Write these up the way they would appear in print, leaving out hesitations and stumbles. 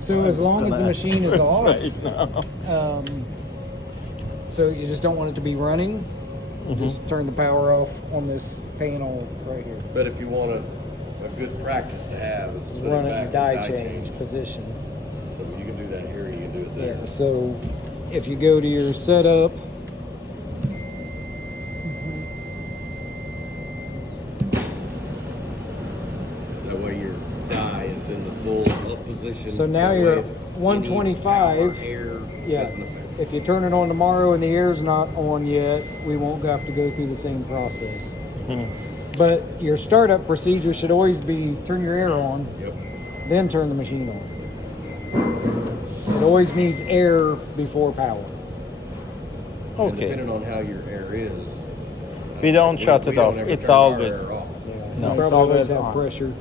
So as long as the machine is off, right now. so you just don't want it to be running, just turn the power off on this panel right here. But if you want a good practice to have is put Run it it back in in die change position. So you can do that here, you can do it there. Yeah, so if you go to your setup, That way your die is in the full up position. So now That you're way at if any 125. power, air yeah, doesn't affect it. if you turn it on tomorrow and the air's not on yet, we won't have to go through the same process. But your startup procedure should always be turn your air on, Yep. then turn the machine on. It always needs air before power. And Okay. depending on how your air is. We don't shut we it don't off. ever It's turn our always. air off. No, You it's probably always always have on. pressure.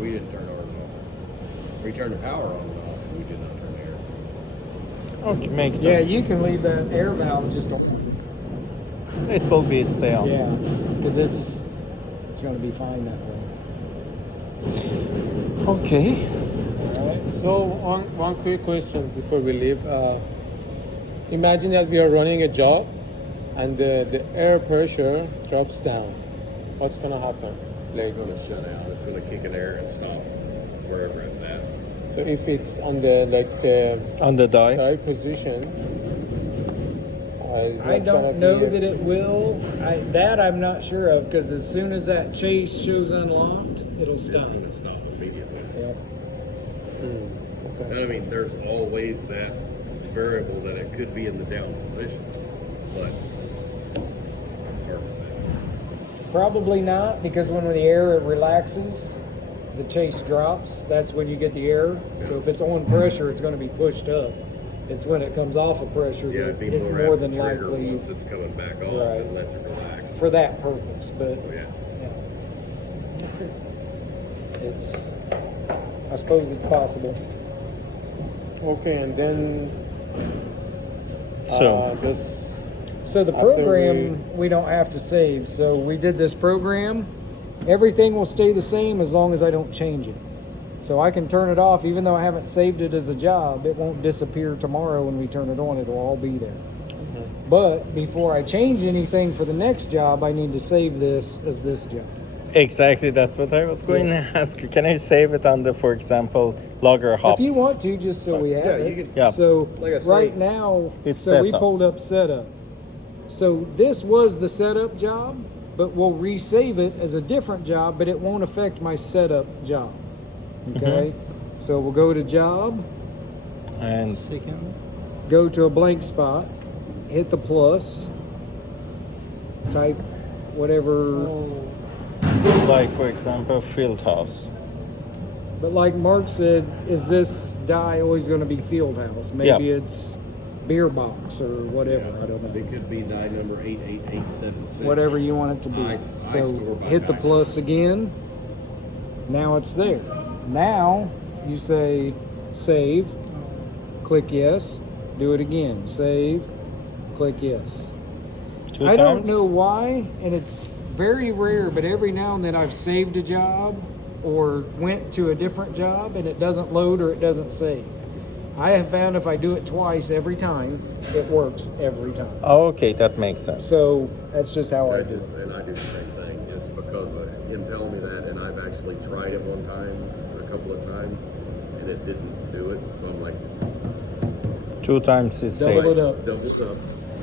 We didn't turn ours off. We turned the power on and off, but we did not turn the air. Okay, makes Yeah, sense. you can leave that air valve just on. It will be stay on. Yeah, because it's going to be fine that way. Okay. All right. So one quick question before we leave. Imagine that we are running a job and the air pressure drops down. What's gonna happen? It's going to shut out. It's going to kick an air and stop wherever it's at. So if it's on the On the die. die position, is I that gonna don't be know a- that it will. That I'm not sure of because as soon as that chase shows unlocked, it'll It's stop. going to stop immediately. Yep. Okay. And I mean, there's always that variable that it could be in the down position, but hard to say. Probably not because when the air relaxes, the chase drops. That's when you get the air. So if it's on pressure, it's going to be pushed up. It's when it comes off of pressure Yeah, that it'd be it more, more apt than to trigger likely once it's coming back off Right. and lets it relax. for that purpose. But Oh, yeah. it's, I suppose it's possible. Okay, and then So. just So the After program we don't have to save. So we did this program. Everything will stay the same as long as I don't change it. So I can turn it off even though I haven't saved it as a job. It won't disappear tomorrow when we turn it on. It'll all be there. But before I change anything for the next job, I need to save this as this job. Exactly, that's what I was going Yes. to ask you. Can I save it under, for example, logger hops? If you want to, just so we have Yeah, it. you can- Yeah. So Like I say, right now, it's so we setup. pulled up setup. So this was the setup job, but we'll resave it as a different job, but it won't affect my setup job. Okay? So we'll go to job, And go to a blank spot, hit the plus, type whatever. like, for example, field house. But like Mark said, is this die always going to be field house? Maybe Yeah. it's beer box or whatever. I don't know. It could be die number 88876. Whatever you want it to be. I So store by hit the die. plus again. Now it's there. Now you say save, click yes, do it again. Save, click yes. Two I don't times? know why, and it's very rare, but every now and then I've saved a job or went to a different job and it doesn't load or it doesn't save. I have found if I do it twice every time, it works every time. Oh, okay, that makes sense. So that's just how I I do just, it. and I do the same thing, just because of him telling me that, and I've actually tried it one time, a couple of times, and it didn't do it, so I'm like, 2 times is Double safe. it up. double it up.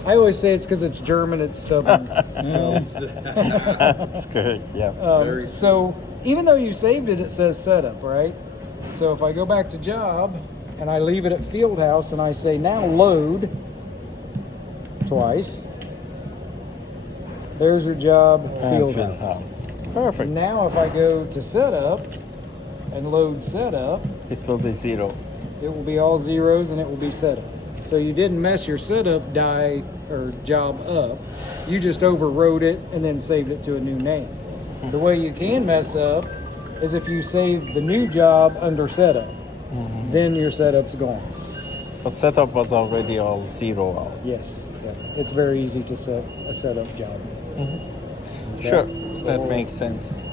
I always say it's because it's German, it's stubborn. So, That's good, yeah. Very- so even though you saved it, it says setup, right? So if I go back to job and I leave it at field house and I say now load twice, there's your job And field field house. house. Perfect. Now if I go to setup and load setup, It will be 0. it will be all zeros and it will be setup. So you didn't mess your setup die or job up. You just overwrote it and then saved it to a new name. The way you can mess up is if you save the new job under setup. Then your setup's gone. But setup was already all 0 out. Yes. Yeah. It's very easy to set a setup job. Okay. Sure, So that we'll makes sense.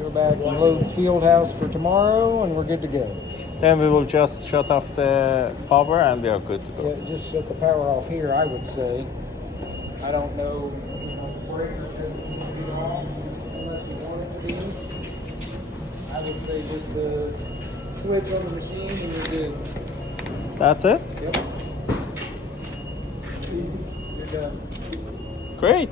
Go back and load field house for tomorrow and we're good to go. Then we will just shut off the power and we are good to go. Yeah, just shut the power off here, I would say. I don't know, the breaker doesn't need to be off unless you want it to be. I would say just the switch on the machine and you're good. That's it? Yep. Easy, you're done. Great.